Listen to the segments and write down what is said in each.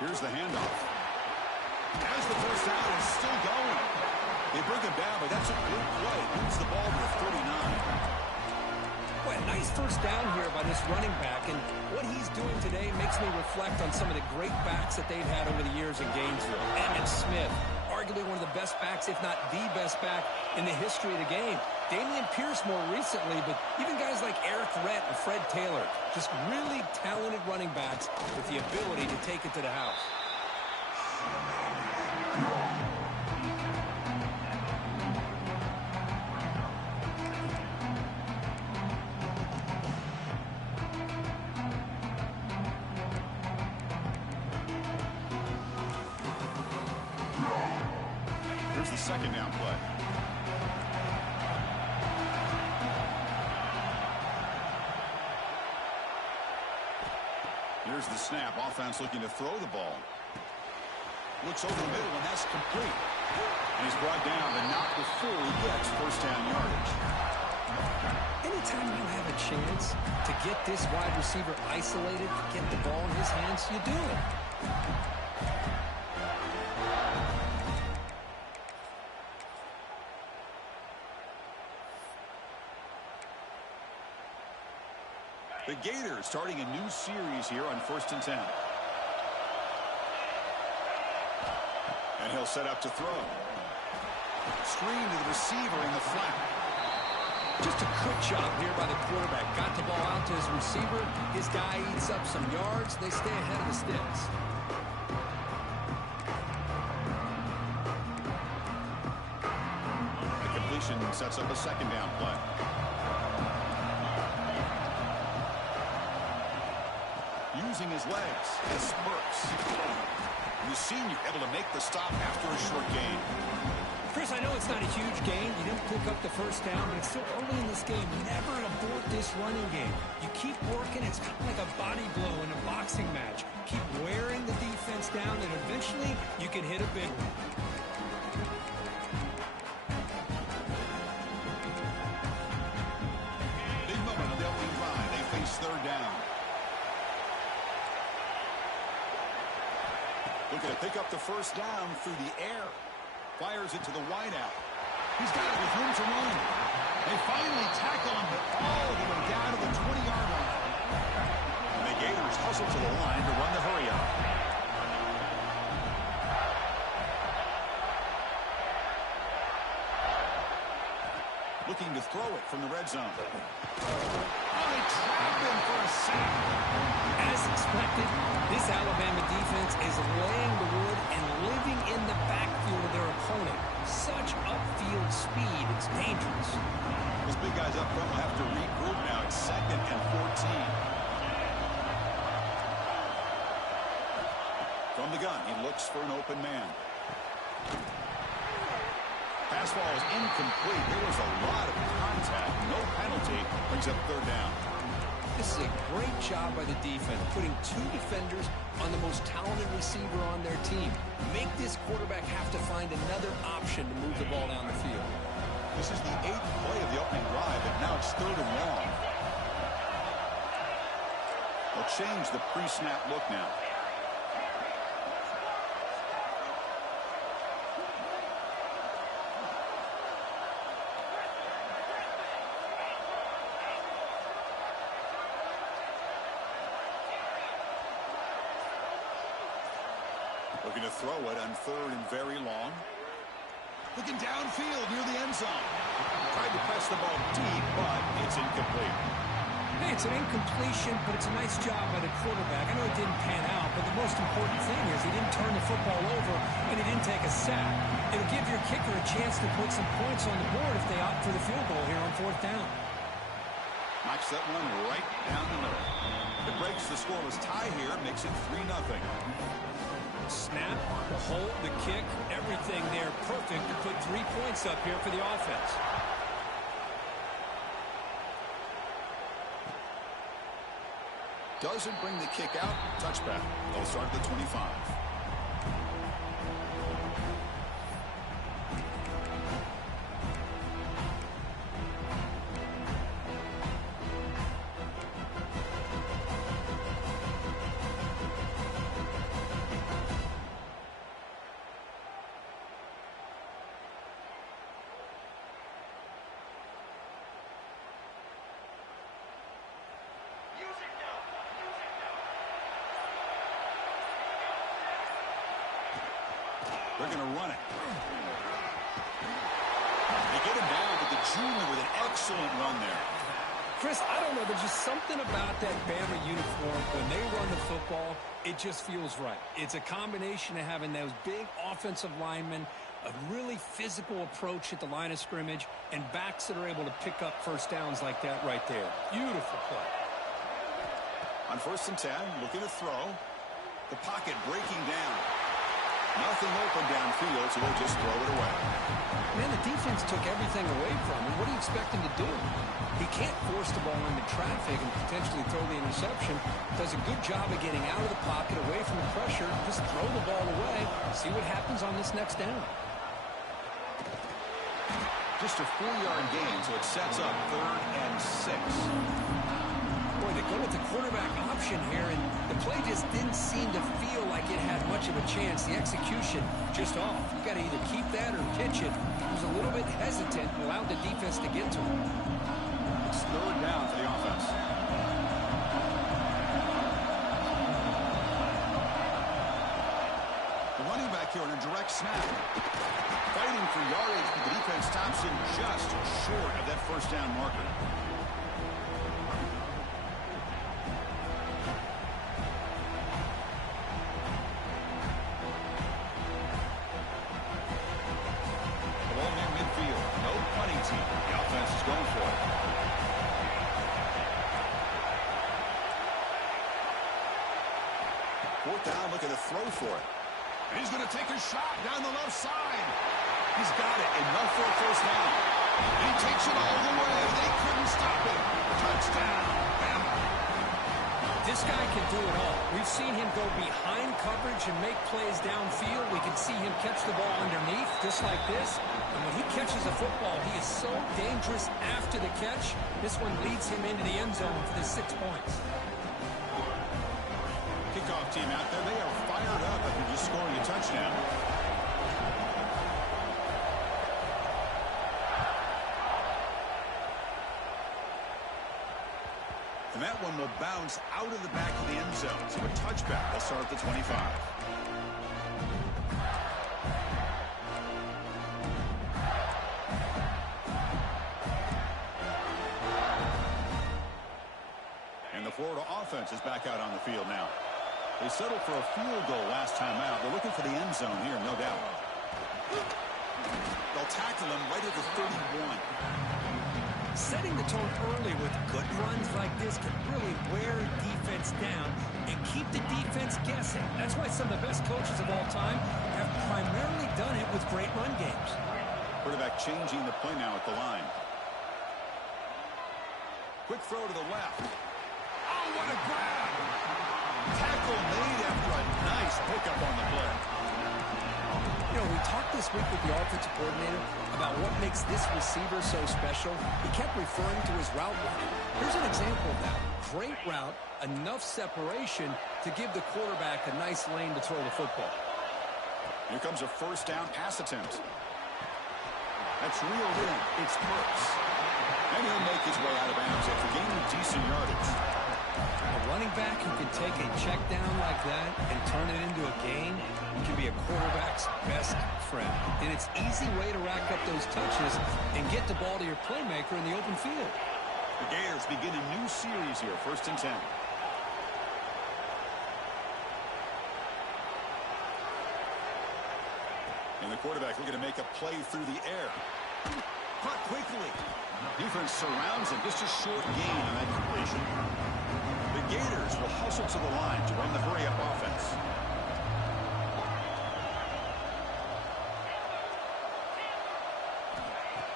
Here's the handoff. As the first down is still going. They bring him down, but that's a good play. Moves the ball to the 39. Boy, a nice first down here by this running back, and what he's doing today makes me reflect on some of the great backs that they've had over the years in Gainesville. Emmitt Smith, arguably one of the best backs, if not the best back in the history of the game. Damian Pierce more recently, but even guys like Eric Rhett and Fred Taylor, just really talented running backs with the ability to take it to the house. Here's the second down play. Here's the snap. Offense looking to throw the ball. Looks over the middle, and that's complete. And he's brought down, but not before he gets first down yardage. Anytime you have a chance to get this wide receiver isolated, to get the ball in his hands, you do it. The Gators starting a new series here on 1st and 10. And he'll set up to throw. Screen to the receiver in the flat. Just a quick job here by the quarterback. Got the ball out to his receiver. His guy eats up some yards. They stay ahead of the sticks. The completion sets up a second down play. Using his legs as spurts. The senior able to make the stop after a short gain. Chris, I know it's not a huge gain. You didn't pick up the first down, but it's still early in this game. Never abort this running game. You keep working. It's kind of like a body blow in a boxing match. Keep wearing the defense down, and eventually you can hit a big one. Big moment on the opening drive. They face third down. Looking to pick up the first down through the air. Fires it to the wideout. He's got it with room to run. They finally tackle him, but all the way down to the 20-yard line. And the Gators hustle to the line to run the hurry-up. Looking to throw it from the red zone. Oh, they trap him for a sack. As expected, this Alabama defense is laying the wood and living in the backfield of their opponent. Such upfield speed, it's dangerous. Those big guys up front will have to regroup now. It's 2nd and 14. From the gun, he looks for an open man. Pass ball is incomplete. There was a lot of contact. No penalty. Brings up third down. This is a great job by the defense, putting two defenders on the most talented receiver on their team. Make this quarterback have to find another option to move the ball down the field. This is the 8th play of the opening drive, but now it's 3rd and long. They'll change the pre-snap look now. Looking to throw it on 3rd and very long. Looking downfield near the end zone. Tried to press the ball deep, but it's incomplete. Hey, it's an incompletion, but it's a nice job by the quarterback. I know it didn't pan out, but the most important thing is he didn't turn the football over and he didn't take a sack. It'll give your kicker a chance to put some points on the board if they opt for the field goal here on 4th down. Knocks that one right down the middle. It breaks the scoreless tie here, makes it 3-0. Snap, the hold, the kick, everything there perfect to put 3 points up here for the offense. Doesn't bring the kick out. Touchback. They'll start at the 25. They're going to run it. They get him down, but the junior with an excellent run there. Chris, I don't know. There's just something about that Bama uniform. When they run the football, it just feels right. It's a combination of having those big offensive linemen, a really physical approach at the line of scrimmage, and backs that are able to pick up first downs like that right there. Beautiful play. On 1st and 10, looking to throw. The pocket breaking down. Nothing open downfield, so they'll just throw it away. Man, the defense took everything away from him. What do you expect him to do? He can't force the ball into traffic and potentially throw the interception. Does a good job of getting out of the pocket, away from the pressure, just throw the ball away, see what happens on this next down. Just a 4-yard gain, so it sets up 3rd and 6. Boy, they go with the quarterback option here, and the play just didn't seem to feel like it had much of a chance. The execution just off. You got to either keep that or pitch it. He was a little bit hesitant and allowed the defense to get to him. It's 3rd down for the offense. The running back here on a direct snap. Fighting for yardage, but the defense stops him just short of that 1st down marker. The ball near midfield. No punting team. The offense is going for it. Fourth down, looking to throw for it. And he's going to take a shot down the left side. He's got it. Enough for a 1st down. And he takes it all the way. They couldn't stop it. Touchdown, Bama. This guy can do it all. We've seen him go behind coverage and make plays downfield. We can see him catch the ball underneath, just like this. And when he catches a football, he is so dangerous after the catch. This one leads him into the end zone for the 6 points. Kickoff team out there. They are fired up after just scoring a touchdown. And that one will bounce out of the back of the end zone. So a touchback. They'll start at the 25. And the Florida offense is back out on the field now. They settled for a field goal last time out. They're looking for the end zone here, no doubt. They'll tackle him right at the 31. Setting the tone early with good runs like this can really wear defense down and keep the defense guessing. That's why some of the best coaches of all time have primarily done it with great run games. Quarterback changing the play now at the line. Quick throw to the left. Oh, what a grab! Tackle made after a nice pickup on the play. You know, we talked this week with the offensive coordinator about what makes this receiver so special. He kept referring to his route running. Here's an example of that. Great route, enough separation to give the quarterback a nice lane to throw the football. Here comes a 1st down pass attempt. That's reeled in. It's Burks. And he'll make his way out of bounds after gaining decent yardage. A running back who can take a check down like that and turn it into a gain can be a quarterback's best friend. And it's an easy way to rack up those touches and get the ball to your playmaker in the open field. The Gators begin a new series here, 1st and 10. And the quarterback looking to make a play through the air. Caught quickly. Defense surrounds him. Just a short gain on that completion. The Gators will hustle to the line to run the hurry-up offense.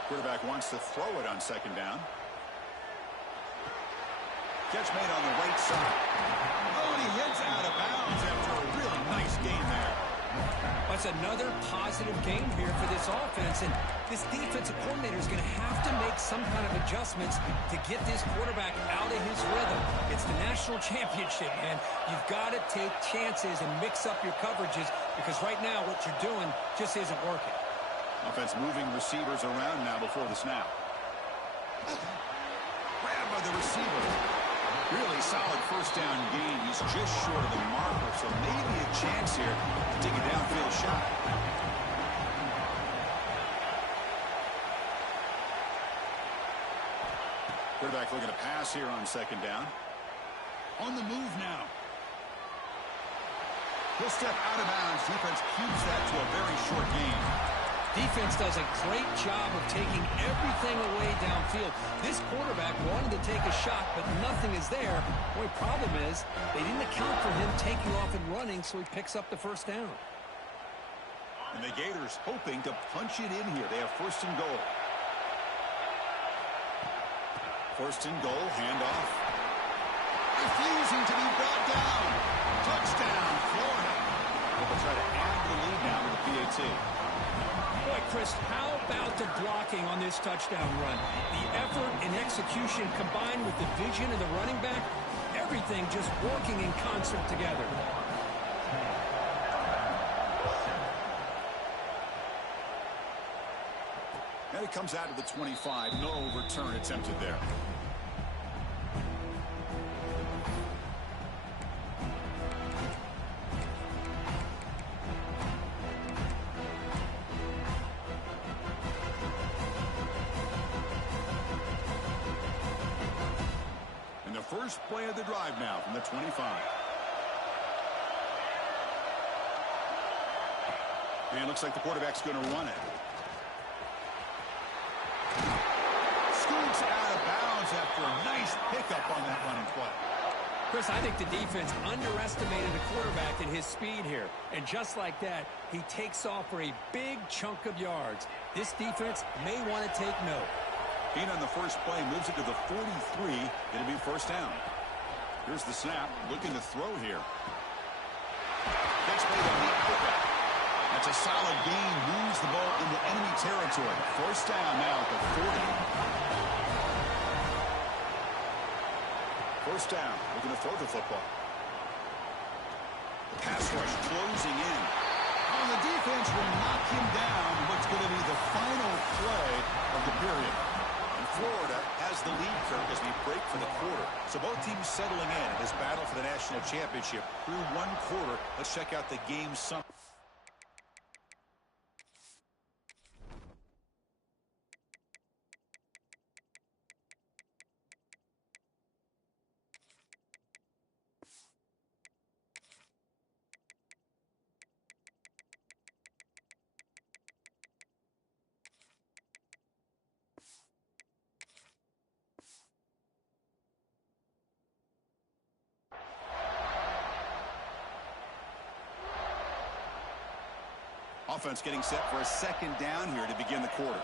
Quarterback wants to throw it on 2nd down. Catch made on the right side. Oh, and he hits out of bounds after a really nice gain there. That's another positive game here for this offense, and this defensive coordinator is going to have to make some kind of adjustments to get this quarterback out of his rhythm. It's the national championship, man. You've got to take chances and mix up your coverages because right now what you're doing just isn't working. Offense moving receivers around now before the snap. Grabbed by the receiver. Really solid 1st down gain. He's just short of the marker, so maybe a chance here to dig a downfield shot. Quarterback looking to pass here on second down. On the move now. He'll step out of bounds. Defense keeps that to a very short gain. Defense does a great job of taking everything away downfield. This quarterback wanted to take a shot, but nothing is there. The only problem is they didn't account for him taking off and running, so he picks up the first down. And the Gators hoping to punch it in here. They have first and goal. First and goal, handoff. Refusing to be brought down. Touchdown, Florida. They'll try to add the lead now with the PAT. Boy, Chris, how about the blocking on this touchdown run? The effort and execution combined with the vision of the running back, everything just working in concert together. And it comes out to the 25. No return attempted there. And the first play of the drive now from the 25. And it looks like the quarterback's going to run it. Scoots out of bounds after a nice pickup on that running play. Chris, I think the defense underestimated the quarterback and his speed here. And just like that, he takes off for a big chunk of yards. This defense may want to take note. Being on the first play moves it to the 43. It'll be first down. Here's the snap. Looking to throw here. Gets made on the outback. That's a solid gain. Moves the ball into enemy territory. First down now at the 40. First down. Looking to throw the football. The pass rush closing in. Oh, the defense will knock him down. What's going to be the final play of the period. And Florida has the lead, Kirk, as we break for the quarter. So both teams settling in this battle for the national championship. Through one quarter, let's check out the game summary. Offense getting set for a second down here to begin the quarter.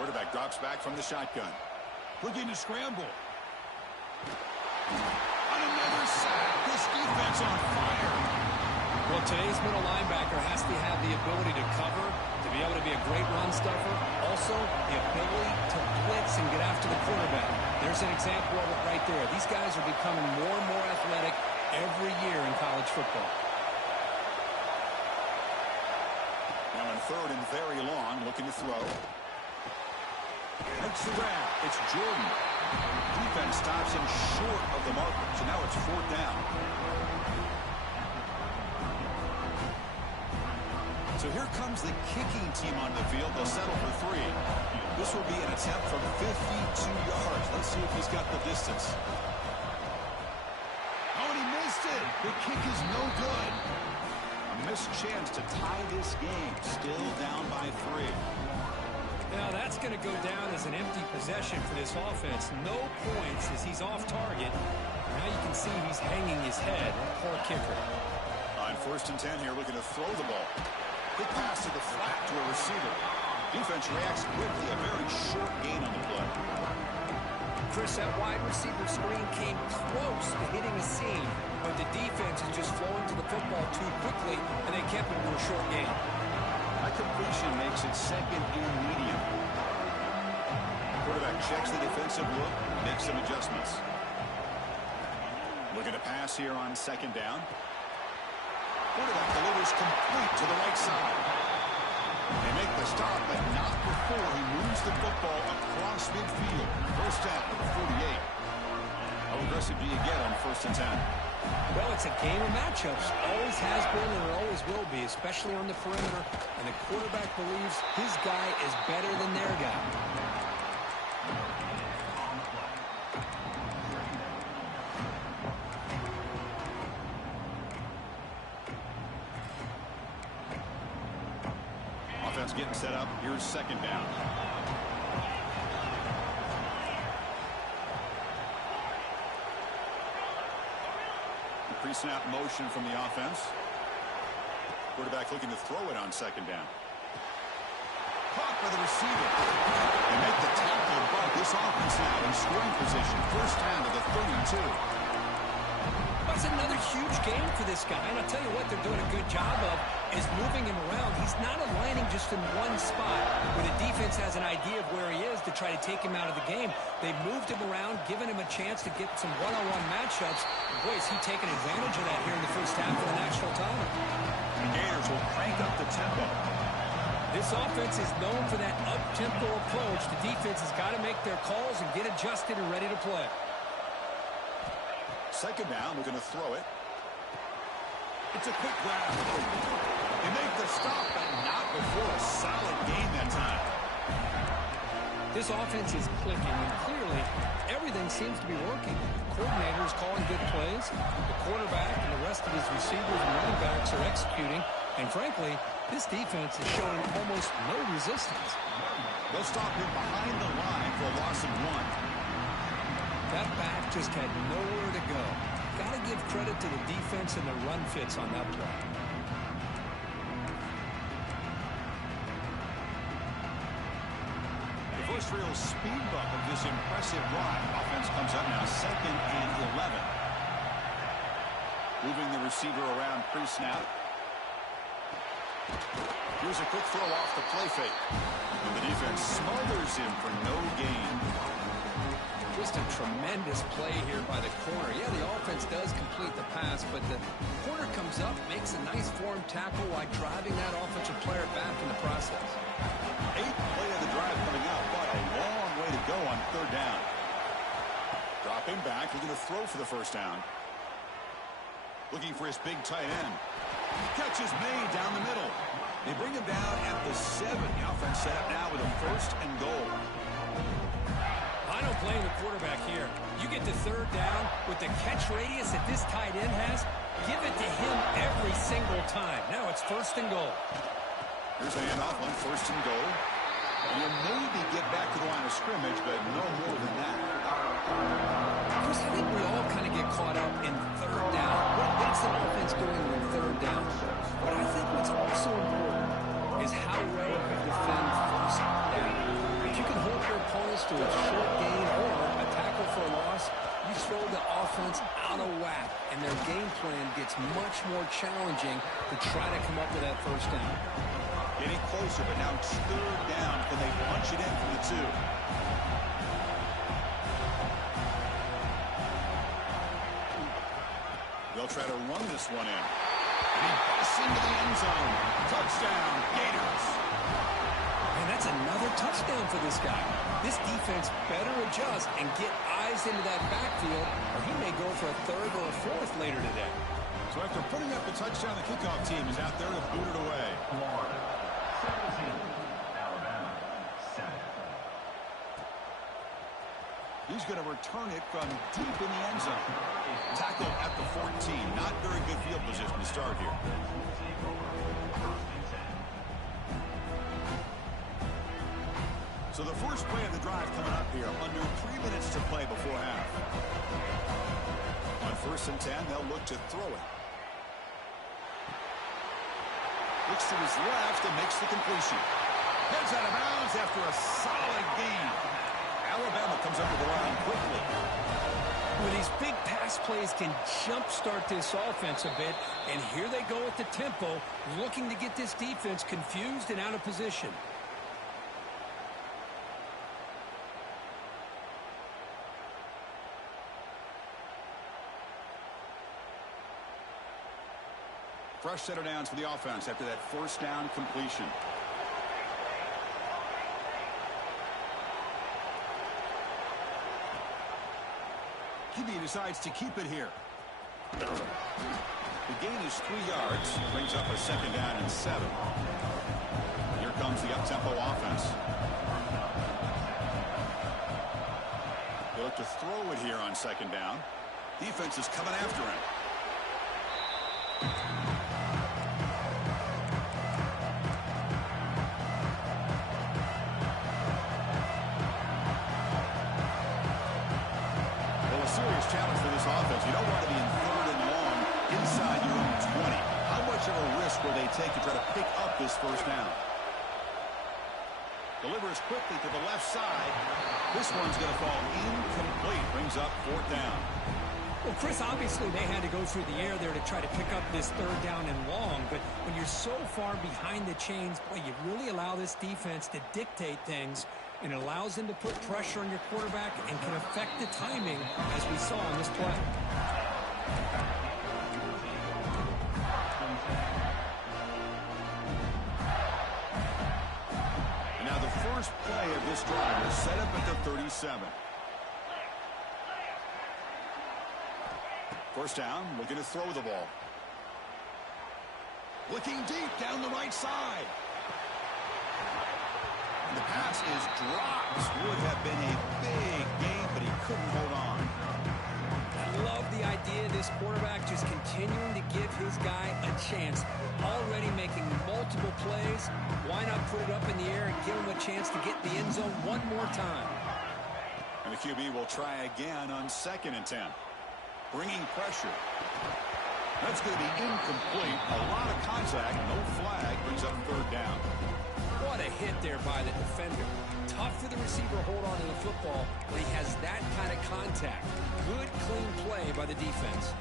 Quarterback drops back from the shotgun. Looking to scramble. On another sack. This defense on fire. Well, today's middle linebacker has to have the ability to cover, to be able to be a great run stuffer. Also, the ability to blitz and get after the quarterback. There's an example of it right there. These guys are becoming more and more athletic every year in college football. Now in third and very long, looking to throw. Makes the grab. It's Jordan. Defense stops him short of the marker, so now it's fourth down. So here comes the kicking team onto the field. They'll settle for 3. This will be an attempt from 52 yards. Let's see if he's got the distance. The kick is no good. A missed chance to tie this game. Still down by 3. Now that's going to go down as an empty possession for this offense. No points as he's off target. Now you can see he's hanging his head. Poor kicker. On first and 10 here, looking to throw the ball. Quick pass to the flat to a receiver. Defense reacts quickly. A very short gain on the play. Chris, that wide receiver screen came close to hitting a seam, but the defense is just flowing to the football too quickly, and they kept it to a short gain. That completion makes it second and medium. Quarterback checks the defensive look, makes some adjustments. Looking to pass here on second down. Quarterback delivers complete to the right side. They make the stop, but not before he moves the football across midfield. First down to the 48. first and 10. Well, it's a game of matchups. Always has been and it always will be, especially on the perimeter. And the quarterback believes his guy is better than their guy. Offense getting set up. Here's second down. Pre-snap motion from the offense. Quarterback looking to throw it on second down. Caught by the receiver. They make the tackle, but this offense now in scoring position. First down to the 32. That's another huge game for this guy, and I'll tell you what they're doing a good job of is moving him around. He's not aligning just in one spot where the defense has an idea of where he is to try to take him out of the game. They've moved him around, given him a chance to get some one-on-one matchups. And boy, is he taking advantage of that here in the first half of the national title. The Gators will crank up the tempo. This offense is known for that up-tempo approach. The defense has got to make their calls and get adjusted and ready to play. Second down, we're going to throw it. It's a quick grab. They make the stop, but not before a solid gain that time. This offense is clicking, and clearly everything seems to be working. The coordinator is calling good plays. The quarterback and the rest of his receivers and running backs are executing. And frankly, this defense is showing almost no resistance. They'll stop him behind the line for a loss of 1. That back just had nowhere to go. Got to give credit to the defense and the run fits on that play. The first real speed bump of this impressive drive. Offense comes up now 2nd and 11. Moving the receiver around pre-snap. Here's a quick throw off the play fake. And the defense smothers him for no gain. Just a tremendous play here by the corner. Yeah, the offense does complete the pass, but the corner comes up, makes a nice form tackle while driving that offensive player back in the process. 8th play of the drive coming up, but a long way to go on third down. Dropping back, looking to throw for the first down. Looking for his big tight end. Catch is made down the middle. They bring him down at the 7. The offense set up now with a 1st and goal. I don't blame the quarterback here. You get to third down with the catch radius that this tight end has, give it to him every single time. Now it's 1st and goal. Here's a handoff on 1st and goal. And you'll maybe get back to the line of scrimmage, but no more than that. Chris, I think we all kind of get caught up in third down. What's the offense doing in third down? But I think what's also important is how well you defend first down. If you can hold your opponents to a short gain or a tackle for a loss, you throw the offense out of whack, and their game plan gets much more challenging to try to come up with that first down. Getting closer, but now it's third down. Can they punch it in from the 2? They'll try to run this one in. And he busts into the end zone. Touchdown, Gators. And that's another touchdown for this guy. This defense better adjust and get eyes into that backfield, or he may go for a 3rd or a 4th later today. So after putting up the touchdown, the kickoff team is out there to boot it away. Florida, 17, Alabama, 7. He's going to return it from deep in the end zone. Tackled at the 14. Not very good field position to start here. So the first play of the drive coming up here. Under 3 minutes to play before half. On 1st and 10, they'll look to throw it. Looks to his left and makes the completion. Heads out of bounds after a solid gain. Alabama comes up with the line quickly. Well, these big pass plays can jumpstart this offense a bit, and here they go at the tempo, looking to get this defense confused and out of position. Fresh set of downs for the offense after that first down completion. QB decides to keep it here. The gain is 3 yards. Brings up a second down and 7. Here comes the up-tempo offense. They look to throw it here on second down. Defense is coming after him. Well, a serious challenge for this offense. You don't want to be in third and long inside your own 20. How much of a risk will they take to try to pick up this first down? Delivers quickly to the left side. This one's going to fall incomplete. Brings up 4th down. Well, Chris, obviously they had to go through the air there to try to pick up this 3rd down and long. But when you're so far behind the chains, boy, you really allow this defense to dictate things. And it allows them to put pressure on your quarterback and can affect the timing, as we saw on this play. Now the first play of this drive is set up at the 37. First down, looking to throw the ball. Looking deep down the right side. And the pass is dropped. Would have been a big gain, but he couldn't hold on. I love the idea of this quarterback just continuing to give his guy a chance. Already making multiple plays. Why not put it up in the air and give him a chance to get in the end zone one more time? And the QB will try again on 2nd and 10. Bringing pressure. That's going to be incomplete. A lot of contact. No flag. Brings up 3rd down. What a hit there by the defender. Tough for the receiver to hold on to the football when he has that kind of contact. Good, clean play by the defense.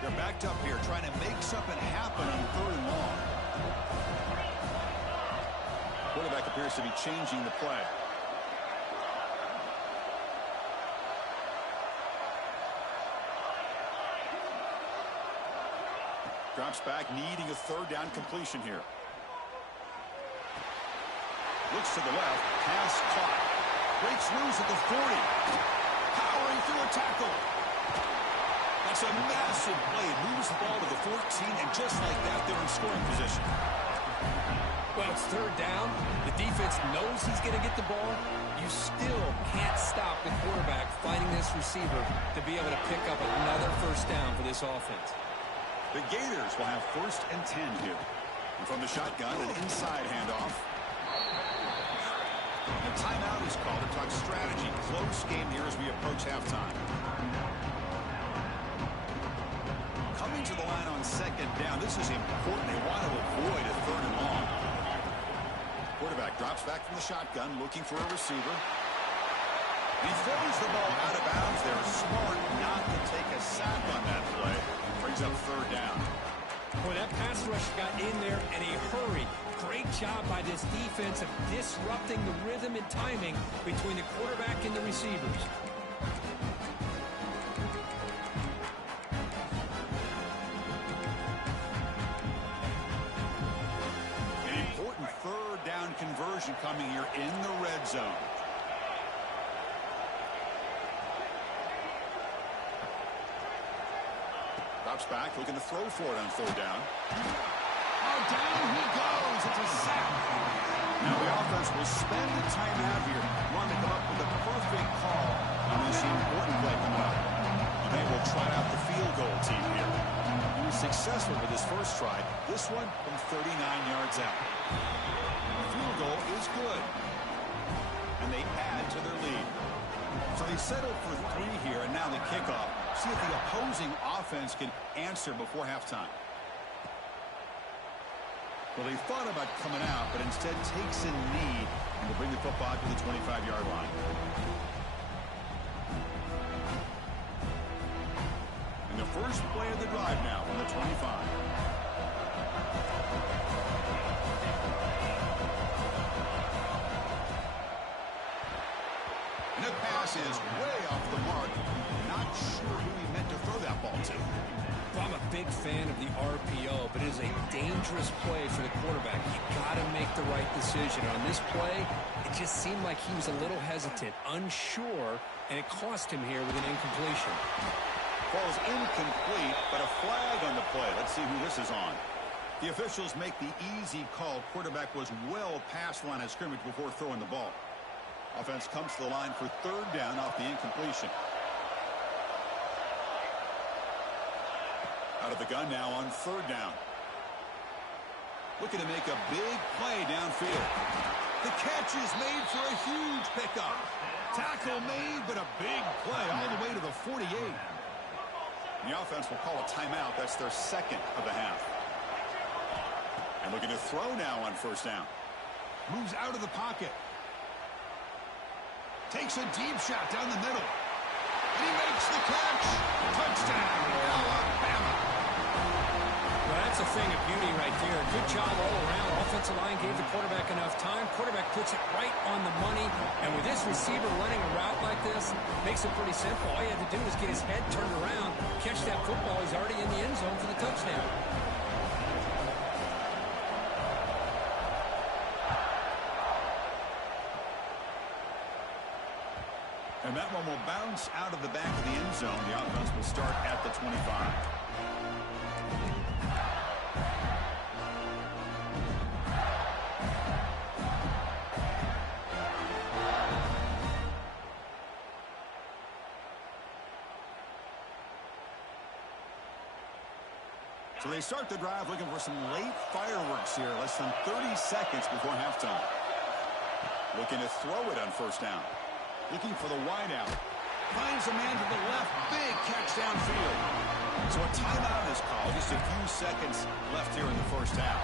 They're backed up here trying to make something happen on 3rd and long. Quarterback appears to be changing the play. Drops back, needing a 3rd down completion here. Looks to the left. Pass caught. Breaks loose at the 40. Powering through a tackle. That's a massive play. Moves the ball to the 14, and just like that, they're in scoring position. Well, it's 3rd down. The defense knows he's going to get the ball. You still can't stop the quarterback fighting this receiver to be able to pick up another first down for this offense. The Gators will have 1st and 10 here. And from the shotgun, an inside handoff. A timeout is called to talk strategy. Close game here as we approach halftime. Coming to the line on 2nd down. This is important. They want to avoid a 3rd and long. Quarterback drops back from the shotgun, looking for a receiver. He throws the ball out of bounds. They're smart not to take a sack on that play. Brings up 3rd down. Boy, that pass rush got in there in a hurry. Great job by this defense of disrupting the rhythm and timing between the quarterback and the receivers. An important 3rd down conversion coming here in the red zone. Drops back, looking to throw for it on 3rd down. Oh, down he goes. It's a sack. Now the offense will spend the timeout here. Want to come up with a perfect call on this important play coming up. And they will try out the field goal team here. He was successful with his first try. This one from 39 yards out. The field goal is good. And they add to their lead. So they settled for 3 here, and now the kickoff. See if the opposing offense can answer before halftime. Well, they thought about coming out, but instead takes a knee and will bring the football to the 25-yard line. And the first play of the drive now from the 25. And the pass is way off the mark. Not sure who he meant to throw that ball to. Well, I'm a big fan of the RPO, but it is a dangerous play for the quarterback. You got to make the right decision. On this play, it just seemed like he was a little hesitant, unsure, and it cost him here with an incompletion. Ball's incomplete, but a flag on the play. Let's see who this is on. The officials make the easy call. Quarterback was well past the line of scrimmage before throwing the ball. Offense comes to the line for third down off the incompletion. Out of the gun now on third down. Looking to make a big play downfield. The catch is made for a huge pickup. Tackle made, but a big play all the way to the 48. The offense will call a timeout. That's their second of the half. And looking to throw now on first down. Moves out of the pocket. Takes a deep shot down the middle. And he makes the catch. Touchdown, Alabama. Well, that's a thing of beauty right there. Good job all around. Offensive line gave the quarterback enough time. Quarterback puts it right on the money. And with this receiver running a route like this, makes it pretty simple. All you have to do is get his head turned around, catch that football. He's already in the end zone for the touchdown. And that one will bounce out of the back of the end zone. The offense will start at the 25. So they start the drive looking for some late fireworks here. Less than 30 seconds before halftime. Looking to throw it on first down. Looking for the wideout. Finds a man to the left. Big catch downfield. So a timeout is called. Just a few seconds left here in the first half.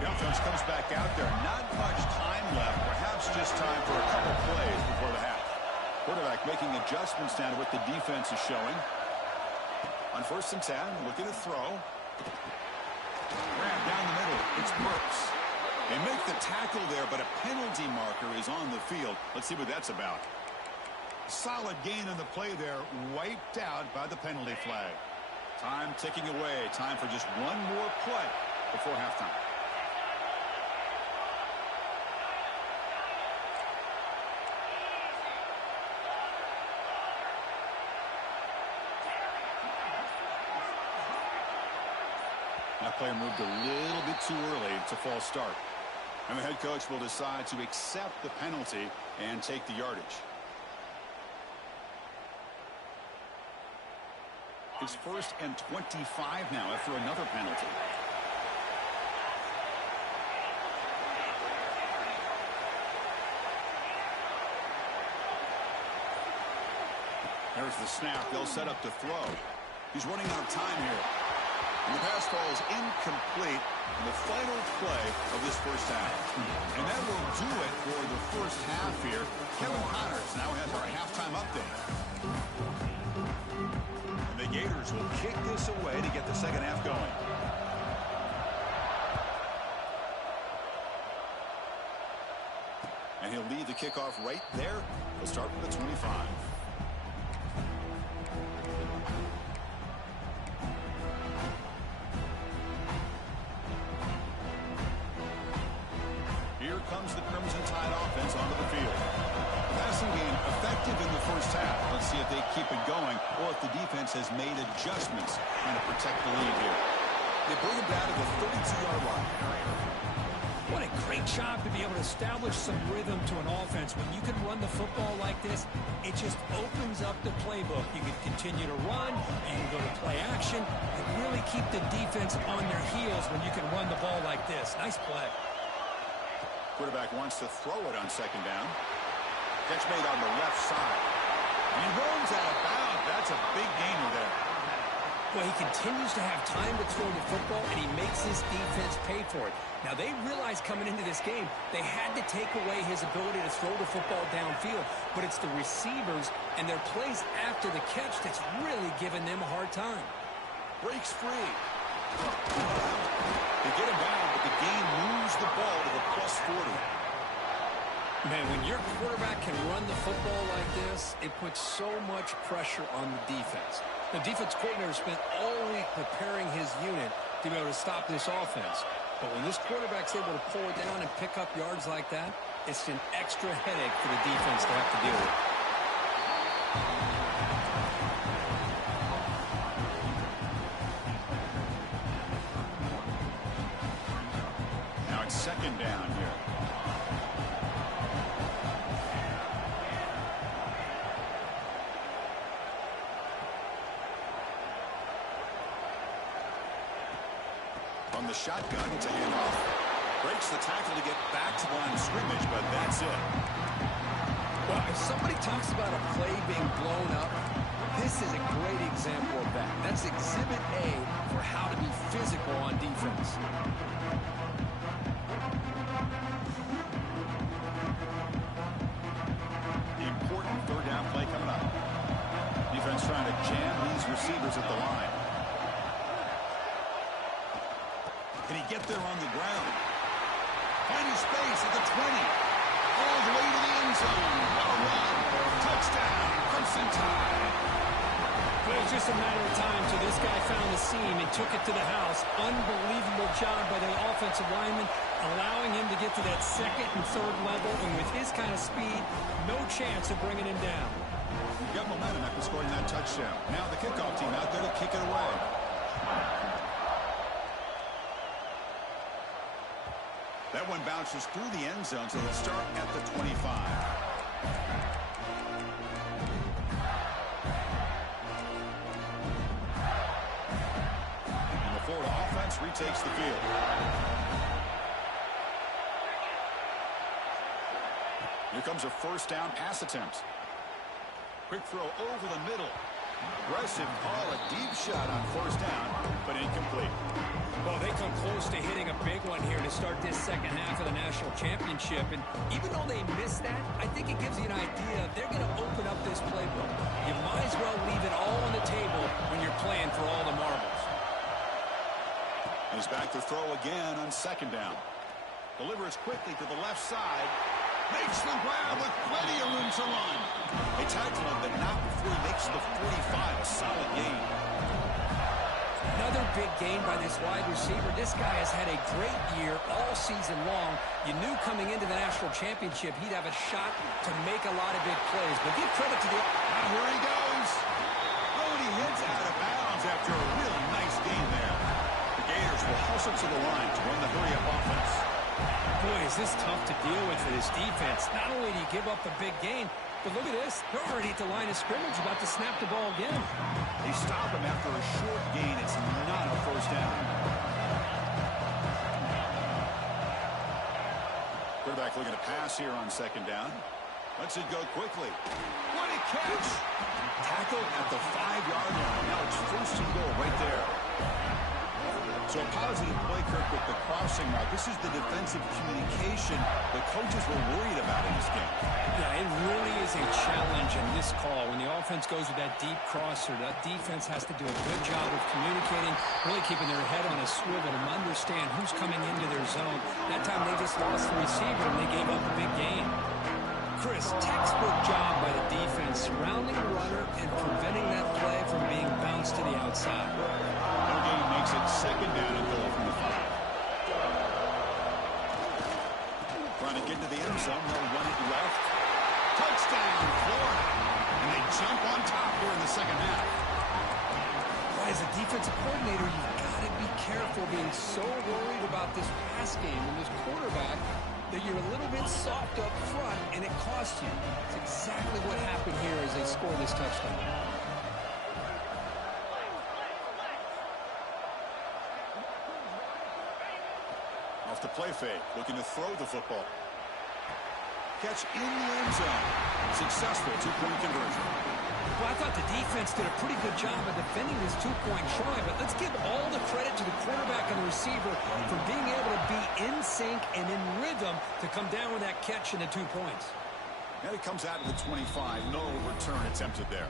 The offense comes back out there. Not much time left. Perhaps just time for a couple plays before the half. Quarterback making adjustments down to what the defense is showing. On first and 10, looking to throw. Grab down the middle. It's Brooks. They make the tackle there, but a penalty marker is on the field. Let's see what that's about. Solid gain on the play there. Wiped out by the penalty flag. Time ticking away. Time for just one more play before halftime. That player moved a little bit too early. It's a false start. And the head coach will decide to accept the penalty and take the yardage. It's first and 25 now after another penalty. There's the snap. They'll set up to throw. He's running out of time here. And the pass ball is incomplete in the final play of this first half. And that will do it for the first half here. Kevin Connors now has our halftime update. And the Gators will kick this away to get the second half going. And he'll lead the kickoff right there. We'll start with the 25. Comes the Crimson Tide offense onto the field. Passing game effective in the first half. Let's see if they keep it going or if the defense has made adjustments trying to protect the lead here. They bring it down to the 32-yard line. What a great job to be able to establish some rhythm to an offense. When you can run the football like this, it just opens up the playbook. You can continue to run, and you can go to play action, and really keep the defense on their heels when you can run the ball like this. Nice play. Quarterback wants to throw it on second down. Catch made on the left side. And he runs out of bounds. That's a big gainer there. Well, he continues to have time to throw the football, and he makes his defense pay for it. Now, they realized coming into this game, they had to take away his ability to throw the football downfield. But it's the receivers and their plays after the catch that's really giving them a hard time. Breaks free. They get him down, but the game moves the ball to the plus 40. Man, when your quarterback can run the football like this, it puts so much pressure on the defense. The defense coordinator spent all week preparing his unit to be able to stop this offense. But when this quarterback's able to pull it down and pick up yards like that, it's an extra headache for the defense to have to deal with. Now it's second down here. From the shotgun, it's a handoff. Breaks the tackle to get back to the line of scrimmage, but that's it. Well, if somebody talks about a play being blown up, this is a great example of that. That's Exhibit A for how to be physical on defense. The important third down play coming up. Defense trying to jam these receivers at the line. Can he get there on the ground? Finding space at the 20. All the way to the end zone. What a run. Touchdown. Crimson Tide. Well, it was just a matter of time till this guy found the seam and took it to the house. Unbelievable job by the offensive lineman, allowing him to get to that second and third level. And with his kind of speed, no chance of bringing him down. He got momentum after scoring that touchdown. Now the kickoff team out there to kick it away. That one bounces through the end zone, so they'll start at the 25. And the Florida offense retakes the field. Here comes a first down pass attempt. Quick throw over the middle. Aggressive call, a deep shot on first down, but incomplete. Well, they come close to hitting a big one here to start this second half of the national championship. And even though they missed that, I think it gives you an idea they're going to open up this playbook. You might as well leave it all on the table when you're playing for all the marbles. He's back to throw again on second down. Delivers quickly to the left side. Makes the grab with plenty of room to run. They tackle him, but not before he makes the 45. A solid gain. Another big gain by this wide receiver. This guy has had a great year all season long. You knew coming into the national championship he'd have a shot to make a lot of big plays. But give credit to the... Here he goes. Oh, and he hits out of bounds after a really nice gain there. The Gators will hustle to the line to run the hurry-up offense. Boy, is this tough to deal with for this defense. Not only do you give up a big gain, but look at this. They're already at the line of scrimmage, about to snap the ball again. They stop him after a short gain. It's not a first down. Quarterback looking to pass here on second down. Lets it go quickly. What a catch! Tackle at the 5-yard line. Now it's first and goal right there. So a positive play, Kirk, with the crossing route. This is the defensive communication the coaches were worried about in this game. Yeah, it really is a challenge in this call. When the offense goes with that deep crosser, that defense has to do a good job of communicating, really keeping their head on a swivel and understand who's coming into their zone. That time they just lost the receiver and they gave up a big gain. Chris, textbook job by the defense, surrounding the runner and preventing that play from being bounced to the outside. No gain makes it second down and goal from the 5. Trying to get to the end zone, they'll run it left. Touchdown, Florida. And they jump on top here in the second half. Well, as a defensive coordinator, you've got to be careful being so worried about this pass game and this quarterback that you're a little bit soft up front, and it costs you. It's exactly what happened here as they score this touchdown. Off the play fake, looking to throw the football. Catch in the end zone. Successful two-point conversion. Well, I thought the defense did a pretty good job of defending this two-point try, but let's give all the credit to the quarterback and the receiver for being able to be in sync and in rhythm to come down with that catch and the 2 points. And it comes out of the 25. No return attempted there.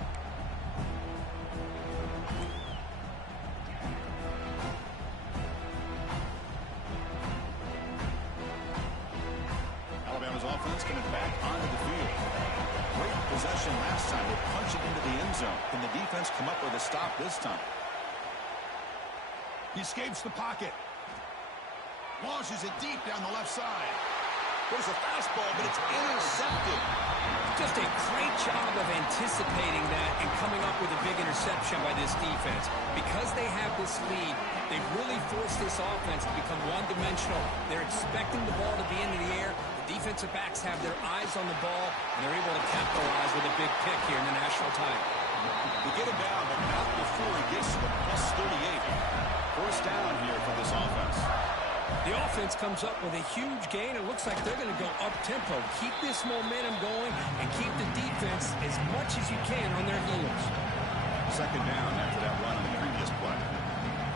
Alabama's offense coming back onto the field. Great possession last time. They punch it into the end zone. Can the defense come up with a stop this time? He escapes the pocket. Launches it deep down the left side. There's a fastball, but it's intercepted. Just a great job of anticipating that and coming up with a big interception by this defense. Because they have this lead, they've really forced this offense to become one-dimensional. They're expecting the ball to be into the air. The defensive backs have their eyes on the ball, and they're able to capitalize with a big pick here in the national title. They get him down, but not before he gets to the plus 38. First down here for this offense. The offense comes up with a huge gain. It looks like they're going to go up-tempo. Keep this momentum going and keep the defense as much as you can on their heels. Second down after that run on the previous play.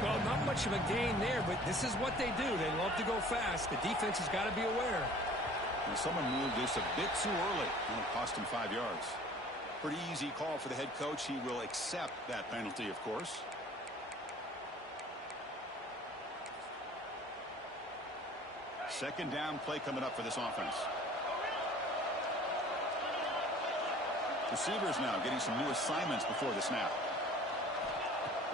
Well, not much of a gain there, but this is what they do. They love to go fast. The defense has got to be aware. And someone moved this a bit too early. It'll cost him 5 yards. Pretty easy call for the head coach. He will accept that penalty, of course. Second down play coming up for this offense. Receivers now getting some new assignments before the snap.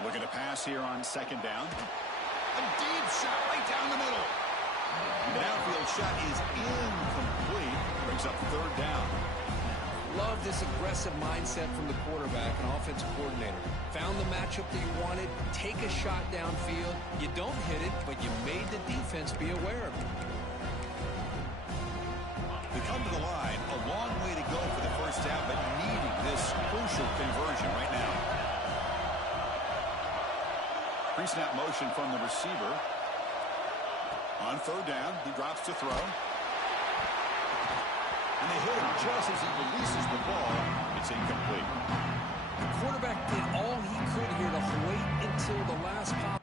Looking to pass here on second down. A deep shot right down the middle. The downfield shot is incomplete. Brings up third down. Love this aggressive mindset from the quarterback and offensive coordinator. Found the matchup that you wanted. Take a shot downfield. You don't hit it, but you made the defense be aware of it. They come to the line. A long way to go for the first down, but needing this crucial conversion right now. Pre-snap motion from the receiver. On third down, he drops to throw. And they hit him just as he releases the ball. It's incomplete. The quarterback did all he could here to wait until the last pop.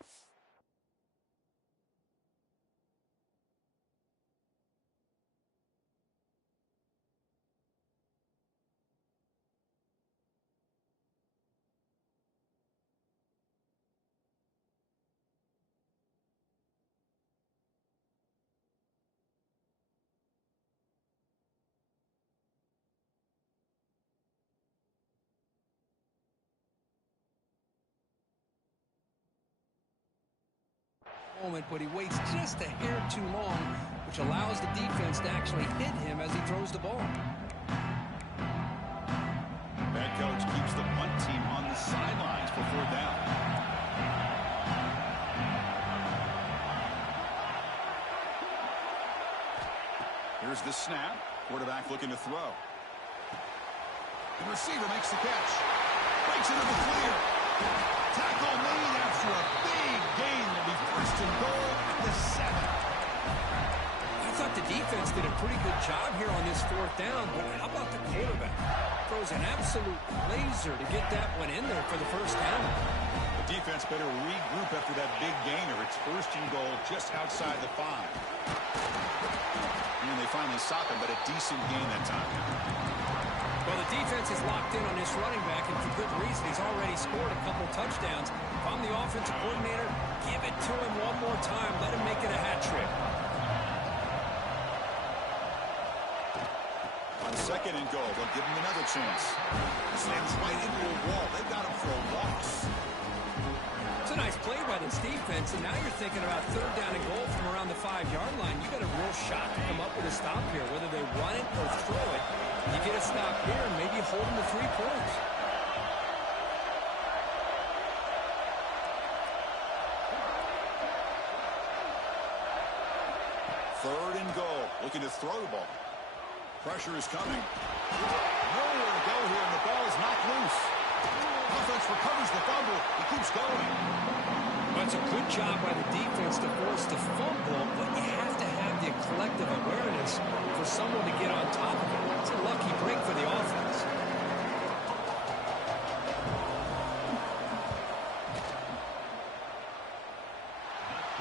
Moment, but he waits just a hair too long, which allows the defense to actually hit him as he throws the ball. Head coach keeps the punt team on the sidelines for fourth down. Here's the snap. Quarterback looking to throw. The receiver makes the catch. Breaks into the clear. Tackle made after a big gain. Will be first and goal at the 7. I thought the defense did a pretty good job here on this fourth down, but how about the quarterback? Throws an absolute laser to get that one in there for the first down. The defense better regroup after that big gainer. It's first and goal just outside the 5. And they finally stop him, but a decent gain that time. Well, the defense is locked in on this running back, and for good reason. He's already scored a couple touchdowns. If I'm the offensive coordinator, give it to him one more time. Let him make it a hat trick. On second and goal, they'll give him another chance. Slams right into a wall. They've got him for a loss. It's a nice play by this defense, and now you're thinking about third down and goal from around the 5-yard line. You got a real shot to come up with a stop here, whether they run it or throw it. You get a stop here and maybe hold them to 3 points. Third and goal, looking to throw the ball. Pressure is coming. Nowhere to go here, and the ball is knocked loose. Offense recovers the fumble. He keeps going. Well, it's a good job by the defense to force the fumble, but you have to have the collective awareness for someone to get on top of it. It's a lucky break for the offense.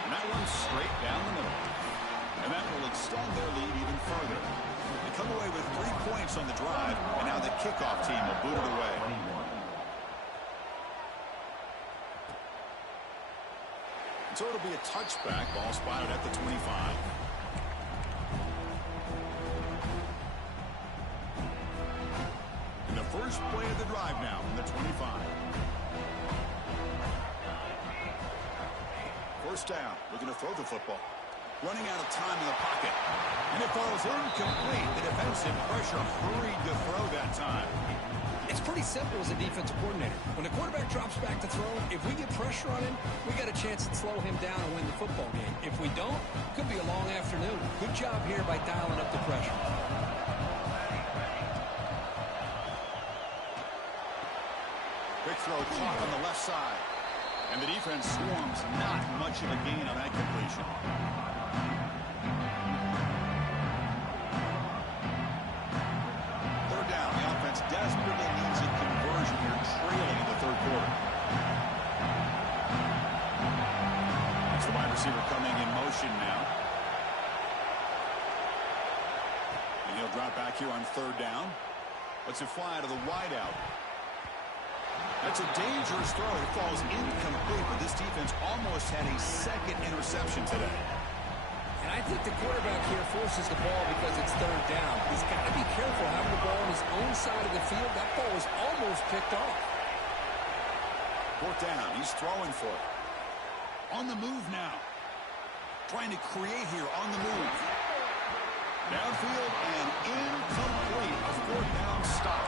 And that one's straight down the middle. And that will extend their lead even further. They come away with 3 points on the drive, and now the kickoff team will boot it away. So it'll be a touchback, ball spotted at the 25. And the first play of the drive now from the 25. First down, looking to throw the football. Running out of time in the pocket. And it falls incomplete. The defensive pressure hurried to throw that time. It's pretty simple as a defensive coordinator. When the quarterback drops back to throw, if we get pressure on him, we got a chance to slow him down and win the football game. If we don't, it could be a long afternoon. Good job here by dialing up the pressure. Quick throw caught on the left side. And the defense swarms. Not much of a gain on that completion. Third down. The offense desperately needs a conversion here, trailing in the third quarter. That's the wide receiver coming in motion now. And he'll drop back here on third down. Lets it fly to the wideout. That's a dangerous throw. It falls incomplete, but this defense almost had a second interception today. And I think the quarterback here forces the ball because it's third down. He's got to be careful having the ball on his own side of the field. That ball was almost picked off. Fourth down. He's throwing for it. On the move now. Trying to create here on the move. Downfield and incomplete. A fourth down stop.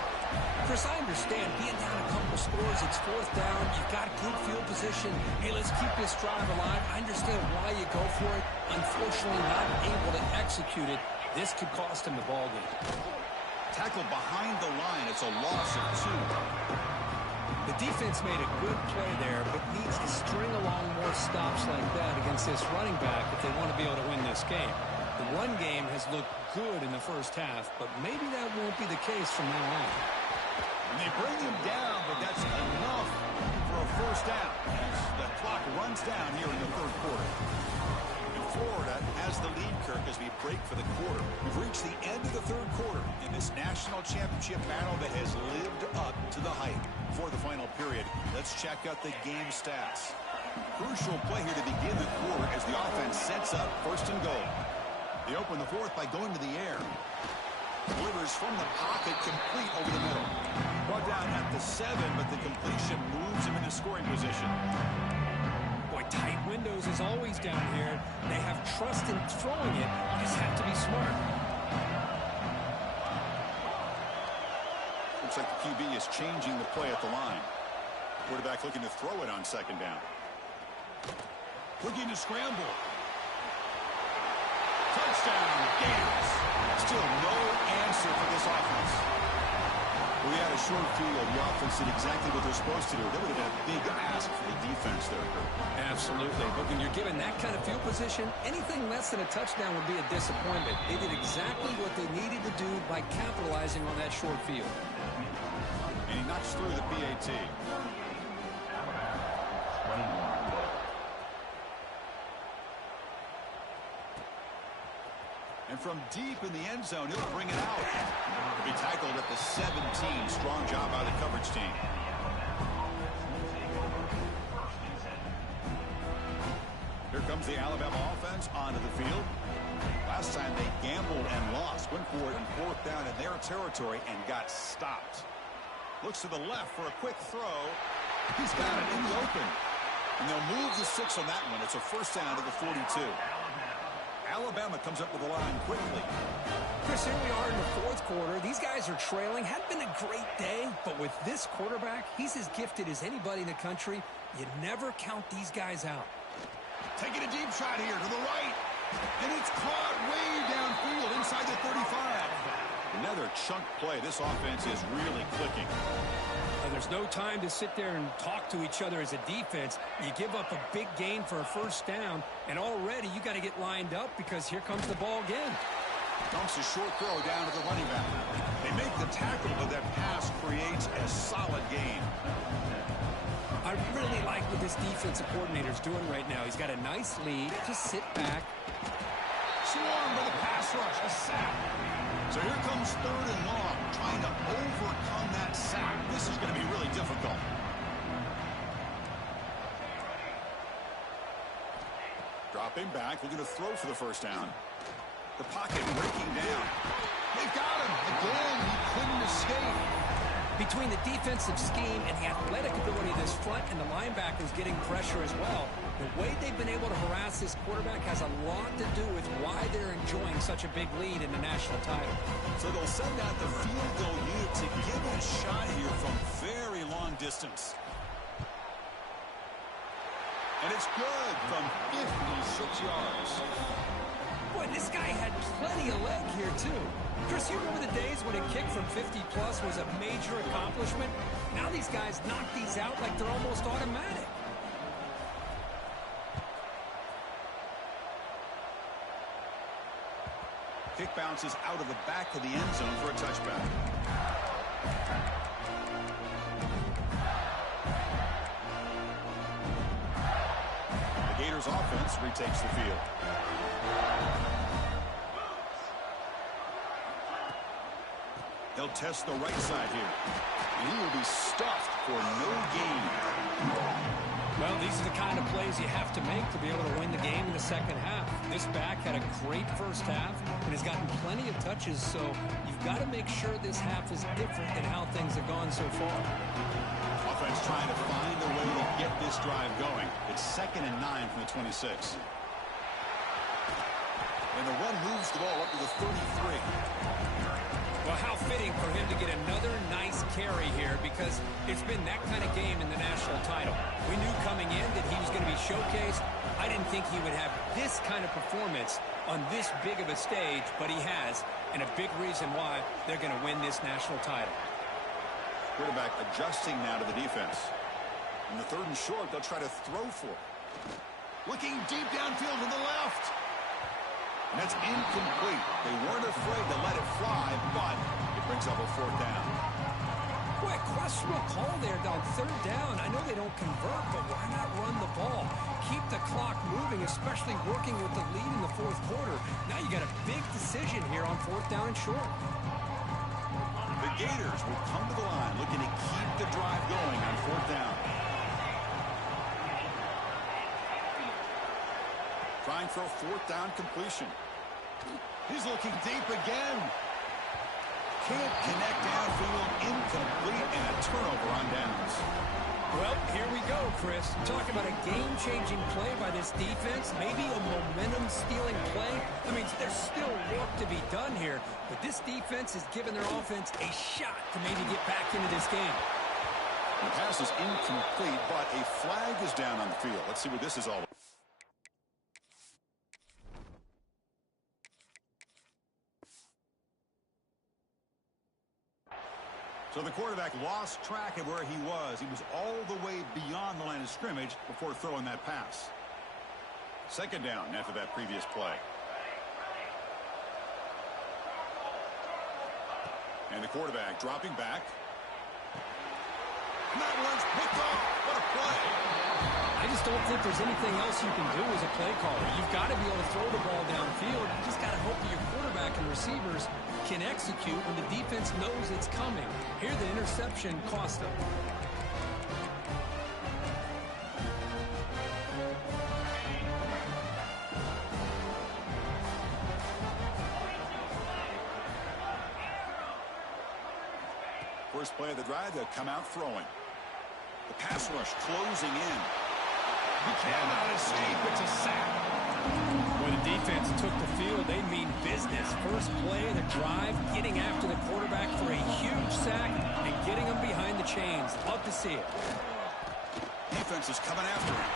Chris, I understand being down a couple scores, it's fourth down, you've got good field position. Hey, let's keep this drive alive. I understand why you go for it. Unfortunately, not able to execute it. This could cost him the ball game. Tackle behind the line. It's a loss of 2. The defense made a good play there, but needs to string along more stops like that against this running back if they want to be able to win this game. The run game has looked good in the first half, but maybe that won't be the case from now on. And they bring him down, but that's enough for a first down as the clock runs down here in the third quarter. And Florida has the lead, Kirk, as we break for the quarter. We've reached the end of the third quarter in this national championship battle that has lived up to the hype. For the final period, let's check out the game stats. Crucial play here to begin the quarter as the offense sets up first and goal. They open the fourth by going to the air. Delivers from the pocket, complete over the middle. Brought down at the 7, but the completion moves him into scoring position. Boy, tight windows is always down here. They have trust in throwing it. You just have to be smart. Looks like the QB is changing the play at the line. Quarterback looking to throw it on second down. Looking to scramble. Touchdown, Gators. Still no answer for this offense. We had a short field. The offense did exactly what they're supposed to do. That would have been a big ask for the defense there, Kurt. Absolutely. But when you're given that kind of field position, anything less than a touchdown would be a disappointment. They did exactly what they needed to do by capitalizing on that short field. And he knocks through the PAT. And from deep in the end zone, he'll bring it out. He'll be tackled at the 17. Strong job by the coverage team. Here comes the Alabama offense onto the field. Last time they gambled and lost. Went for it in fourth down in their territory and got stopped. Looks to the left for a quick throw. He's got it in the open. And they'll move the 6 on that one. It's a first down to the 42. Alabama comes up with the line quickly. Chris, here we are in the fourth quarter. These guys are trailing. Hadn't been a great day, but with this quarterback, he's as gifted as anybody in the country. You never count these guys out. Taking a deep shot here to the right. And it's caught way downfield inside the 35. Another chunk play. This offense is really clicking. There's no time to sit there and talk to each other as a defense. You give up a big gain for a first down, and already you got to get lined up because here comes the ball again. Dumps a short throw down to the running back. They make the tackle, but that pass creates a solid gain. I really like what this defensive coordinator's doing right now. He's got a nice lead. Just sit back. Swarmed by the pass rush, a sack. So here comes third and long, trying to overcome that sack. This is going to be really difficult. Dropping back, looking to throw for the first down. The pocket breaking down. They've got him. Again, he couldn't escape. Between the defensive scheme and the athletic ability of this front and the linebackers getting pressure as well, the way they've been able to harass this quarterback has a lot to do with why they're enjoying such a big lead in the national title. So they'll send out the field goal unit to give it a shot here from very long distance. And it's good from 56 yards. Boy, this guy had plenty of leg here, too. Chris, you remember the days when a kick from 50-plus was a major accomplishment? Now these guys knock these out like they're almost automatic. Kick bounces out of the back of the end zone for a touchback. The Gators offense retakes the field. They'll test the right side here. And he will be stuffed for no gain. Well, these are the kind of plays you have to make to be able to win the game in the second half. This back had a great first half and has gotten plenty of touches, so you've got to make sure this half is different than how things have gone so far. Offense trying to find a way to get this drive going. It's 2nd and 9 from the 26. And the run moves the ball up to the 33. Well, how fitting for him to get another nice carry here, because it's been that kind of game in the national title. We knew coming in that he was going to be showcased. I didn't think he would have this kind of performance on this big of a stage, but he has, and a big reason why they're going to win this national title. Quarterback adjusting now to the defense. In the 3rd and short, they'll try to throw for it. Looking deep downfield to the left. And that's incomplete. They weren't afraid to let it fly, but it brings up a 4th down. Boy, questionable call there on 3rd down. I know they don't convert, but why not run the ball? Keep the clock moving, especially working with the lead in the 4th quarter. Now you got a big decision here on 4th down and short. The Gators will come to the line looking to keep the drive going on 4th down. Trying for a 4th down completion. He's looking deep again. Can't connect downfield, incomplete, and a turnover on downs. Well, here we go, Chris. Talk about a game-changing play by this defense, maybe a momentum-stealing play. I mean, there's still work to be done here, but this defense has given their offense a shot to maybe get back into this game. The pass is incomplete, but a flag is down on the field. Let's see what this is all about. So the quarterback lost track of where he was. He was all the way beyond the line of scrimmage before throwing that pass. 2nd down after that previous play. And the quarterback dropping back. And that one's picked off. What a play. I just don't think there's anything else you can do as a play caller. You've got to be able to throw the ball downfield. You just got to hope that your quarterback and receivers can execute when the defense knows it's coming. Here, the interception cost them. First play of the drive, they'll come out throwing. The pass rush closing in. He cannot escape. It's a sack. When the defense took the field, they mean business. First play of the drive, getting after the quarterback for a huge sack and getting him behind the chains. Love to see it. Defense is coming after him.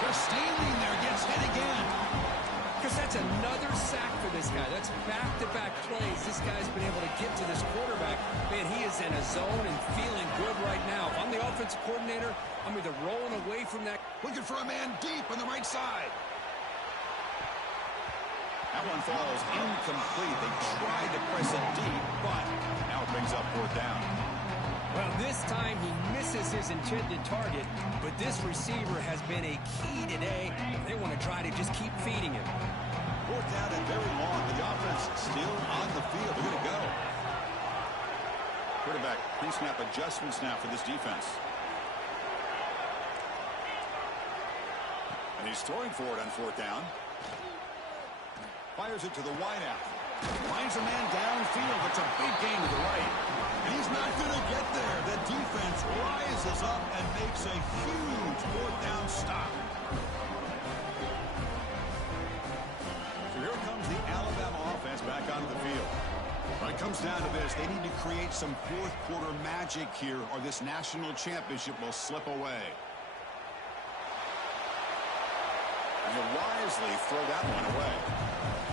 They're standing there, gets hit again. Because that's another sack for this guy. That's back-to-back plays. This guy's been able to get to this quarterback. Man, he is in a zone and feeling good right now. If I'm the offensive coordinator, I'm either rolling away from that. Looking for a man deep on the right side. That one falls incomplete. They tried to press it deep, but now it brings up 4th down. Well, this time he misses his intended target, but this receiver has been a key today. They want to try to just keep feeding him. 4th down and very long. The offense still on the field. They're going to go. Quarterback pre-snap adjustments now for this defense. And he's throwing for it on 4th down. Fires it to the wideout. Finds a man downfield. It's a big gain to the right. And he's not going to get rises up and makes a huge fourth down stop. So here comes the Alabama offense back onto the field. When it comes down to this, they need to create some fourth quarter magic here or this national championship will slip away. And he'll wisely throw that one away.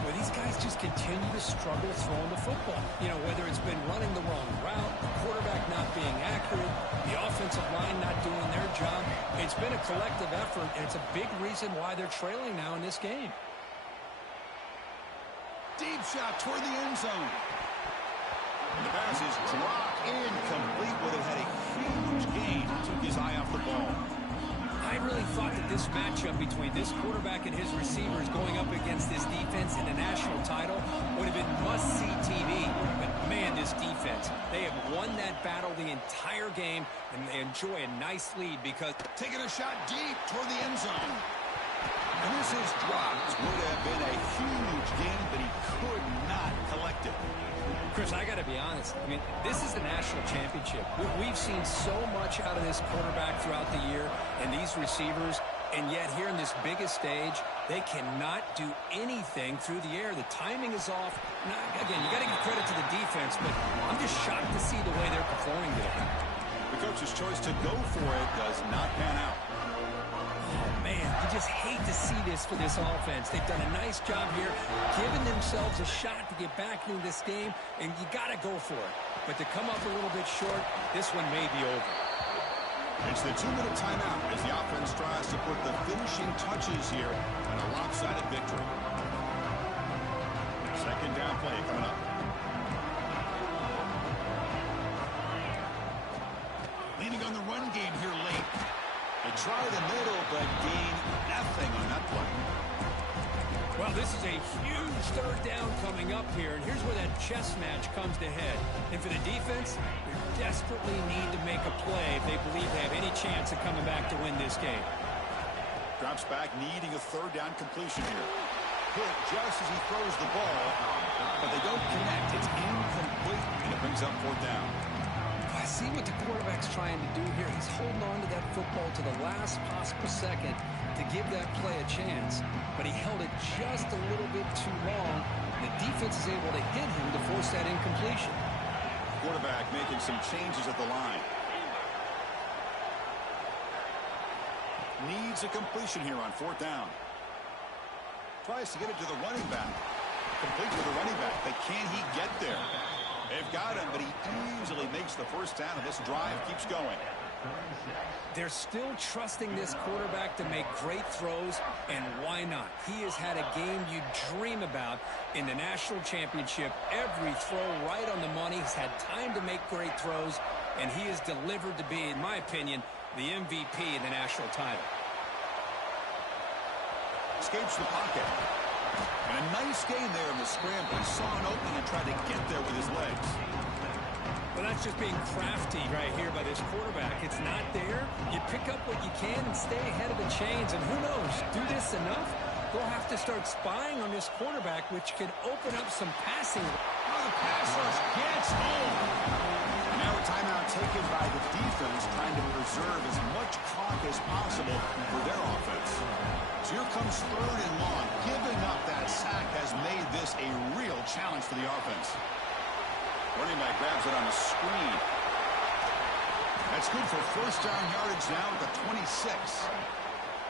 Well, these guys just continue to struggle throwing the football. You know, whether it's been running the wrong route, the quarterback not being accurate, the offensive line not doing their job. It's been a collective effort, and it's a big reason why they're trailing now in this game. Deep shot toward the end zone. And the pass is dropped incomplete, but it had a huge gain. Took his eye off the ball. I really thought that this matchup between this quarterback and his receivers going up against this defense in a national title would have been must-see TV. But, man, this defense, they have won that battle the entire game, and they enjoy a nice lead because... Taking a shot deep toward the end zone. And this is dropped. Would have been a huge gain, but he could not collect it. Chris, I got to be honest. I mean, this is the national championship. We've seen so much out of this quarterback throughout the year and these receivers, and yet here in this biggest stage, they cannot do anything through the air. The timing is off. Now, again, you got to give credit to the defense, but I'm just shocked to see the way they're performing today. The coach's choice to go for it does not pan out. Oh, man, you just hate to see this for this offense. They've done a nice job here, giving themselves a shot to get back into this game, and you got to go for it. But to come up a little bit short, this one may be over. It's the 2-minute timeout as the offense tries to put the finishing touches here on a lopsided victory. Second down play coming up. Leaning on the run game here late. They try the middle, but gain nothing on that play. Well, this is a huge third down coming up here, and here's where that chess match comes to head. And for the defense, they desperately need to make a play if they believe they have any chance of coming back to win this game. Drops back, needing a third down completion here. Hit just as he throws the ball, but they don't connect. It's incomplete, and it brings up fourth down. I see what the quarterback's trying to do here. He's holding on to that football to the last possible second to give that play a chance, but he held it just a little bit too long. The defense is able to hit him to force that incompletion. Quarterback making some changes at the line. Needs a completion here on fourth down. Tries to get it to the running back. Complete to the running back, but can he get there? They've got him, but he easily makes the first down, and this drive keeps going. They're still trusting this quarterback to make great throws, and why not? He has had a game you dream about in the national championship. Every throw right on the money. He's had time to make great throws, and he is delivered to be, in my opinion, the MVP in the national title. Escapes the pocket. And a nice gain there in the scramble. He saw an opening and tried to get there with his legs. Well, that's just being crafty right here by this quarterback. It's not there. You pick up what you can and stay ahead of the chains. And who knows, do this enough, they'll have to start spying on this quarterback, which could open up some passing. Oh, the pass rush gets home. And now a timeout taken by the defense, trying to preserve as much clock as possible for their offense. So here comes third and long. Giving up that sack has made this a real challenge for the offense. Running back grabs it on the screen. That's good for first down yardage now at the 26.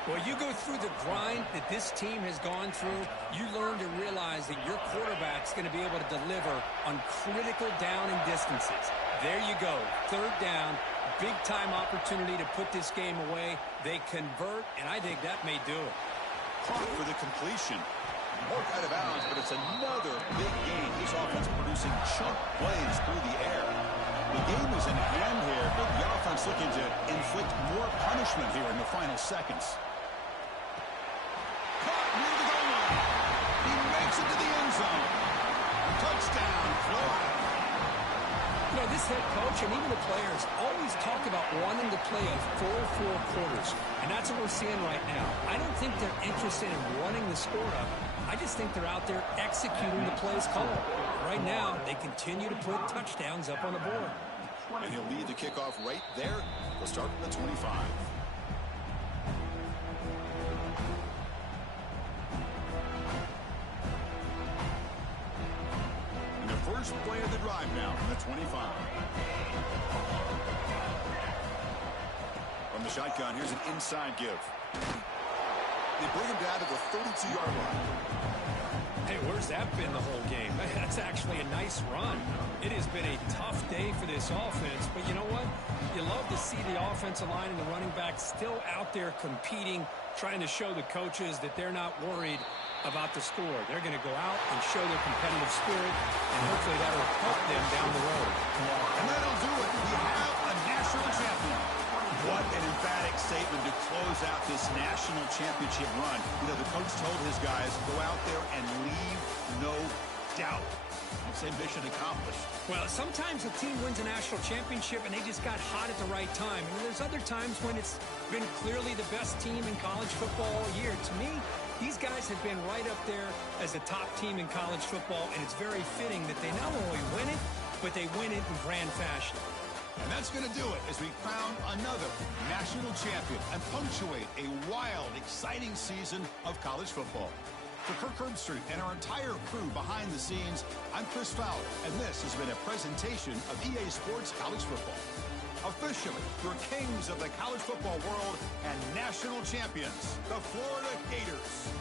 Well, you go through the grind that this team has gone through, you learn to realize that your quarterback's going to be able to deliver on critical down and distances. There you go. Third down. Big-time opportunity to put this game away. They convert, and I think that may do it. Caught for the completion. More out of bounds, but it's another big game. This offense producing chunk plays through the air. The game is in hand here, but the offense looking to inflict more punishment here in the final seconds. Caught near the goal line. He makes it to the end zone. Touchdown, Florida. You know, this head coach and even the players always talk about wanting to play a full 4 quarters, and that's what we're seeing right now. I don't think they're interested in running the score up. I just think they're out there executing the plays called. Right now, they continue to put touchdowns up on the board. And he'll lead the kickoff right there. They'll start from the 25. And the first play of the drive now from the 25. From the shotgun, here's an inside give. They bring him down to the 32-yard line. Hey, where's that been the whole game? That's actually a nice run. It has been a tough day for this offense, but you know what? You love to see the offensive line and the running back still out there competing, trying to show the coaches that they're not worried about the score. They're going to go out and show their competitive spirit, and hopefully that'll help them down the road. And that'll do it. We have a national champion. What an emphatic statement to close out this national championship run. You know, the coach told his guys, go out there and leave no doubt. I'd say mission accomplished. Well, sometimes a team wins a national championship and they just got hot at the right time. And there's other times when it's been clearly the best team in college football all year. To me, these guys have been right up there as the top team in college football, and it's very fitting that they not only win it, but they win it in grand fashion. And that's going to do it as we crown another national champion and punctuate a wild, exciting season of college football. For Kirk Herbstreit and our entire crew behind the scenes, I'm Chris Fowler, and this has been a presentation of EA Sports College Football. Officially, your kings of the college football world and national champions, the Florida Gators.